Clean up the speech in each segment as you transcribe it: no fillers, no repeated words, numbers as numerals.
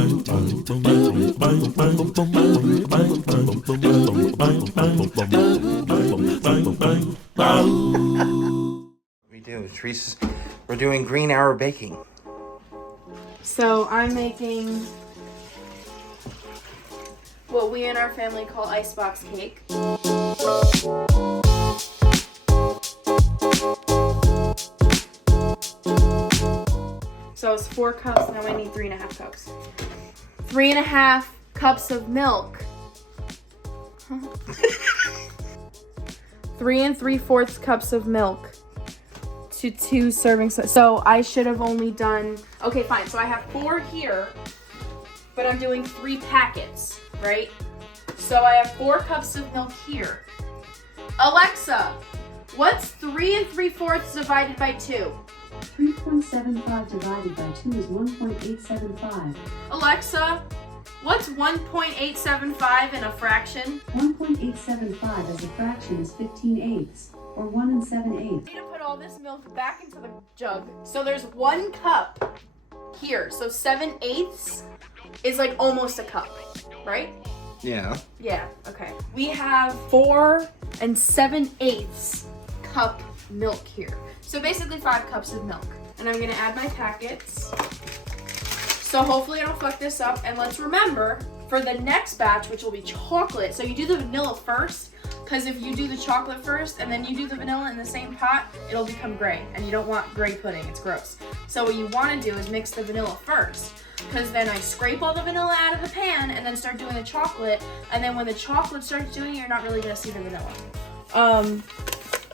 We do. We're doing green hour baking. So I'm making what we in our family call icebox cake. So it's 4 cups, now I need 3.5 cups. 3.5 cups of milk. 3 3/4 cups of milk to 2 servings. So I should have only done, okay, fine. So I have 4 here, but I'm doing 3 packets, right? So I have 4 cups of milk here. Alexa, what's 3 3/4 divided by 2? 3.75 divided by 2 is 1.875. Alexa, what's 1.875 in a fraction? 1.875 as a fraction is 15/8, or 1 7/8. I need to put all this milk back into the jug. So there's 1 cup here. So 7/8 is like almost a cup, right? Yeah. Yeah, okay. We have 4 7/8 cup milk here. So basically 5 cups of milk. And I'm gonna add my packets. So hopefully I don't fuck this up. And let's remember, for the next batch, which will be chocolate, so you do the vanilla first, because if you do the chocolate first and then you do the vanilla in the same pot, it'll become gray. And you don't want gray pudding, it's gross. So what you wanna do is mix the vanilla first, because then I scrape all the vanilla out of the pan and then start doing the chocolate. And then when the chocolate starts doing it, you're not really gonna see the vanilla.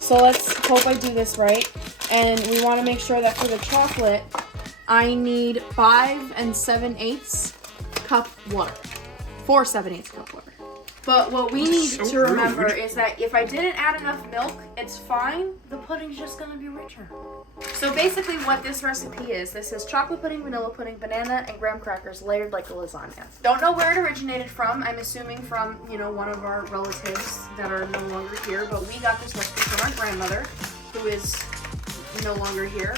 So let's hope I do this right. And we want to make sure that for the chocolate, I need 5 7/8 cup water. 4 7/8 cup water. But what we need to remember is that if I didn't add enough milk, it's fine. The pudding's just going to be richer. So basically what this recipe is, this is chocolate pudding, vanilla pudding, banana, and graham crackers layered like a lasagna. Don't know where it originated from. I'm assuming from, one of our relatives that are no longer here, but we got this recipe from our grandmother, who is no longer here.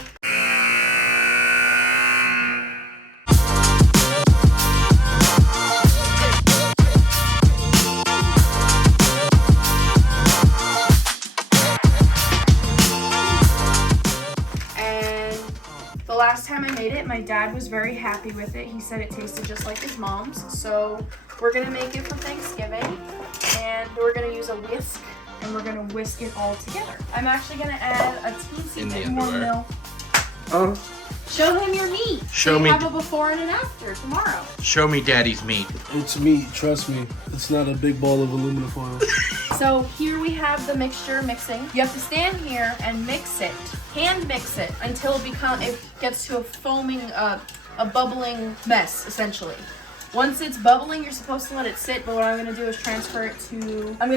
The last time I made it, my dad was very happy with it. He said it tasted just like his mom's. So we're gonna make it for Thanksgiving, and we're gonna use a whisk, and we're gonna whisk it all together. I'm actually gonna add a teensy bit more milk. Show him your meat. Show me. Have a before and an after tomorrow. Show me Daddy's meat. It's meat, trust me. It's not a big ball of aluminum foil. So here we have the mixture mixing. You have to stand here and mix it, hand mix it until it gets to a foaming, a bubbling mess, essentially. Once it's bubbling, you're supposed to let it sit, but what I'm gonna do is transfer it to, I'm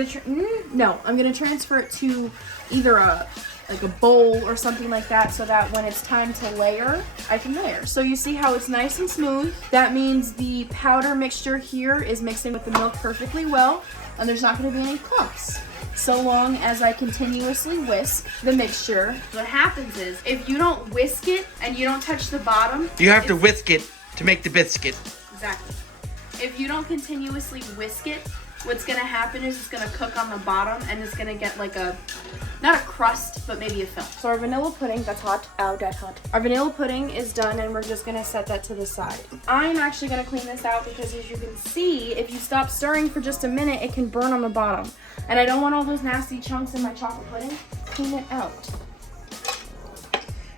gonna transfer it to either a bowl or something like that, so that when it's time to layer, I can layer. So you see how it's nice and smooth. That means the powder mixture here is mixing with the milk perfectly well, and there's not gonna be any clumps. So long as I continuously whisk the mixture. What happens is, if you don't whisk it and you don't touch the bottom, You have to whisk it to make the biscuit. exactly. If you don't continuously whisk it, what's gonna happen is it's gonna cook on the bottom and it's gonna get like not a crust, but maybe a film. So our vanilla pudding, that's hot, ow, that's hot. Our vanilla pudding is done and we're just gonna set that to the side. I'm actually gonna clean this out because as you can see, if you stop stirring for just a minute, it can burn on the bottom. And I don't want all those nasty chunks in my chocolate pudding. Clean it out.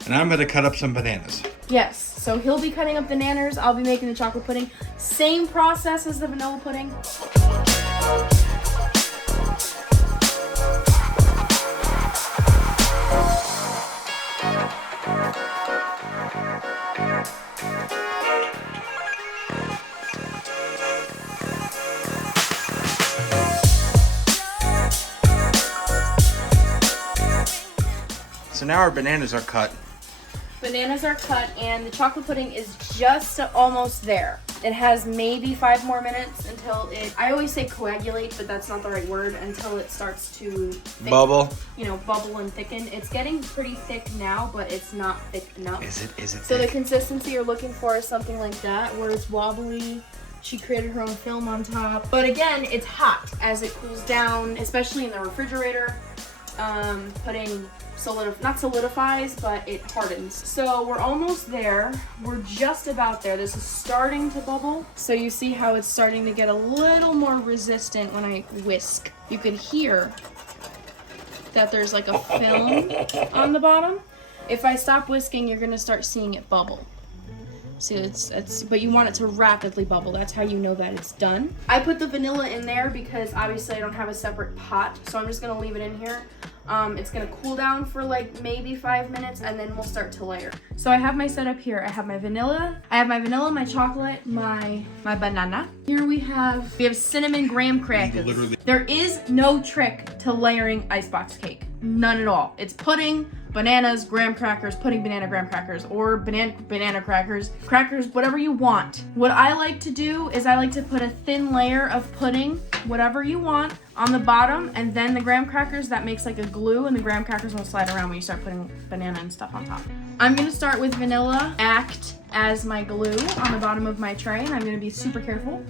And I'm gonna cut up some bananas. Yes, so he'll be cutting up bananas, I'll be making the chocolate pudding. Same process as the vanilla pudding. So now our bananas are cut. Bananas are cut and the chocolate pudding is just almost there. It has maybe 5 more minutes until it, I always say coagulate, but that's not the right word, until it starts to thicken, Bubble. You know, bubble and thicken. It's getting pretty thick now, but it's not thick enough. Is it So thick? the consistency you're looking for is something like that, where it's wobbly. She created her own film on top. But again, it's hot as it cools down, especially in the refrigerator. Pudding not solidifies, but it hardens. So we're almost there. We're just about there. This is starting to bubble. So you see how it's starting to get a little more resistant when I whisk. You can hear that there's like a film on the bottom. If I stop whisking, you're gonna start seeing it bubble. See, but you want it to rapidly bubble. That's how you know that it's done. I put the vanilla in there because obviously I don't have a separate pot, so I'm just gonna leave it in here. It's gonna cool down for like maybe 5 minutes, and then we'll start to layer. So I have my setup here. I have my vanilla, my chocolate, my banana. Here we have cinnamon graham crackers. Literally. There is no trick to layering icebox cake. None at all. It's pudding, bananas, graham crackers, pudding, banana, graham crackers, or banana crackers, whatever you want. What I like to do is I like to put a thin layer of pudding, whatever you want, on the bottom, and then the graham crackers, that makes like a glue, and the graham crackers will slide around when you start putting banana and stuff on top. I'm gonna start with vanilla, act as my glue on the bottom of my tray, and I'm gonna be super careful.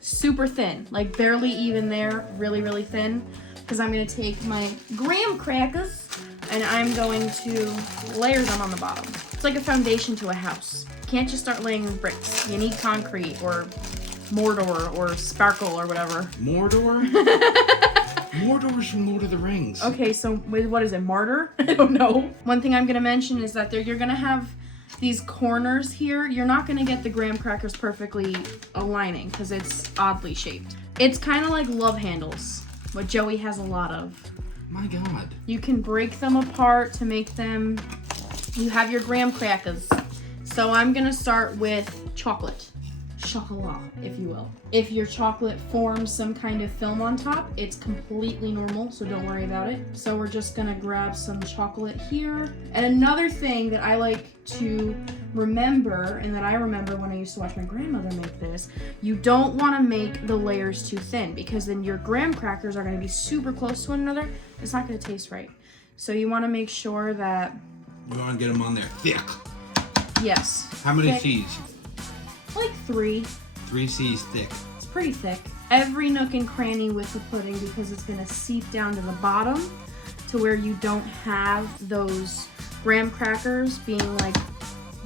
Super thin, like barely even there, really, really thin, because I'm gonna take my graham crackers and I'm going to layer them on the bottom. It's like a foundation to a house. You can't just start laying with bricks. You need concrete or mortar or sparkle or whatever. Mordor? Mordor's from Lord of the Rings. Okay, so what is it, martyr? I don't know. One thing I'm gonna mention is that you're gonna have these corners here. You're not gonna get the graham crackers perfectly aligning because it's oddly shaped. It's kind of like love handles, what Joey has a lot of. My God. You can break them apart to make them, you have your graham crackers. So I'm gonna start with chocolate. Chocolat, if you will. If your chocolate forms some kind of film on top, it's completely normal, so don't worry about it. So we're just gonna grab some chocolate here. And another thing that I like to remember, and that I remember when I used to watch my grandmother make this, you don't wanna make the layers too thin, because then your graham crackers are gonna be super close to one another. It's not gonna taste right. So you wanna make sure that... You want to get them on there thick. Yes. How many thick. C's? Like 3. 3 C's thick. It's pretty thick. Every nook and cranny with the pudding, because it's gonna seep down to the bottom to where you don't have those graham crackers being like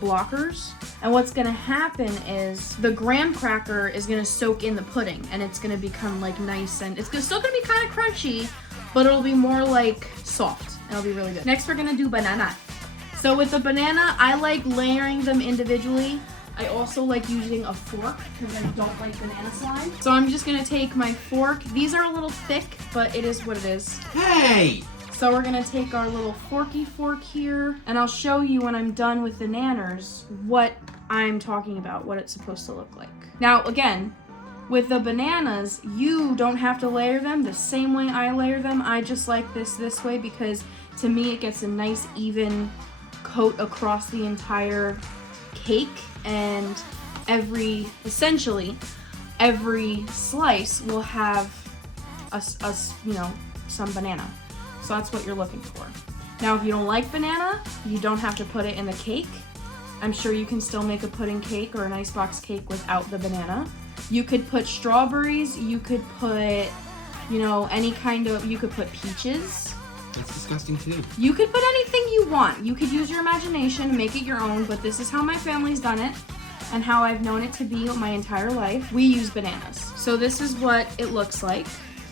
blockers. And what's gonna happen is the graham cracker is gonna soak in the pudding, and it's gonna become like nice, and it's still gonna be kind of crunchy, but it'll be more like soft. It'll be really good. Next we're gonna do banana. So with the banana, I like layering them individually. I also like using a fork because I don't like banana slime. So I'm just gonna take my fork. These are a little thick, but it is what it is. Hey! So we're gonna take our little forky fork here, and I'll show you when I'm done with the nanners what I'm talking about, what it's supposed to look like. Now again, with the bananas, you don't have to layer them the same way I layer them. I just like this way because to me it gets a nice even coat across the entire cake, and essentially every slice will have some banana. So that's what you're looking for. Now if you don't like banana, you don't have to put it in the cake. I'm sure you can still make a pudding cake or an icebox cake without the banana. You could put strawberries, you could put, you could put peaches. That's disgusting too. You could put anything you want. You could use your imagination, make it your own, but this is how my family's done it and how I've known it to be my entire life. We use bananas. So this is what it looks like.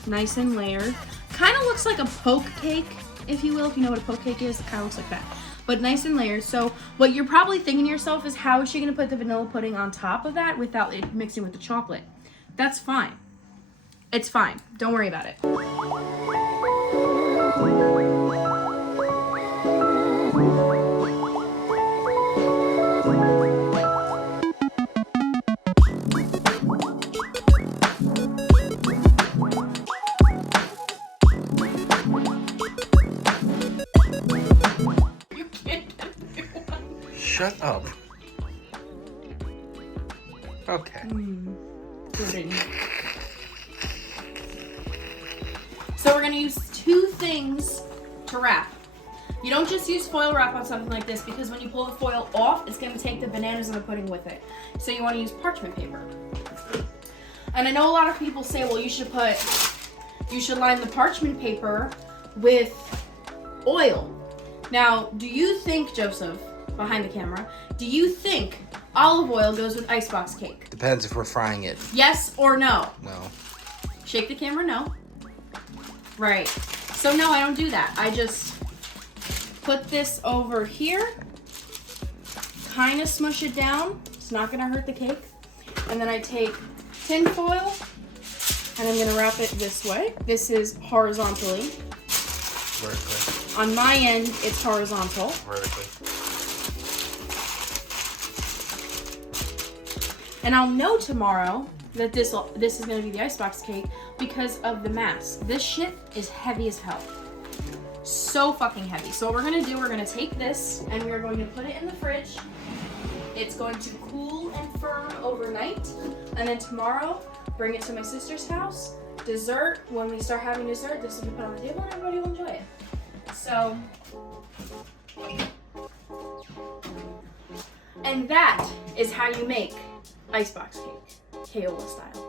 Nice and layered. Kind of looks like a poke cake, if you will. If you know what a poke cake is, it kind of looks like that. But nice and layered. So what you're probably thinking to yourself is, how is she going to put the vanilla pudding on top of that without it mixing with the chocolate? That's fine. It's fine. Don't worry about it. Shut up. Okay. Pudding. So we're gonna use 2 things to wrap. You don't just use foil wrap on something like this because when you pull the foil off, it's gonna take the bananas and the pudding with it. So you wanna use parchment paper. And I know a lot of people say, well, you should line the parchment paper with oil. Now, do you think, Joseph, behind the camera, do you think olive oil goes with icebox cake? Depends if we're frying it. Yes or no? No. Shake the camera, no. Right. So no, I don't do that. I just put this over here, kind of smush it down. It's not gonna hurt the cake. And then I take tin foil and I'm gonna wrap it this way. This is horizontally. Vertically. On my end, it's horizontal. Vertically. And I'll know tomorrow that this is gonna be the icebox cake because of the mass. This shit is heavy as hell. So fucking heavy. So what we're gonna do, we're gonna take this and we're going to put it in the fridge. It's going to cool and firm overnight. And then tomorrow, bring it to my sister's house. Dessert, when we start having dessert, this will be put on the table and everybody will enjoy it. So, and that is how you make icebox cake, Kaola style.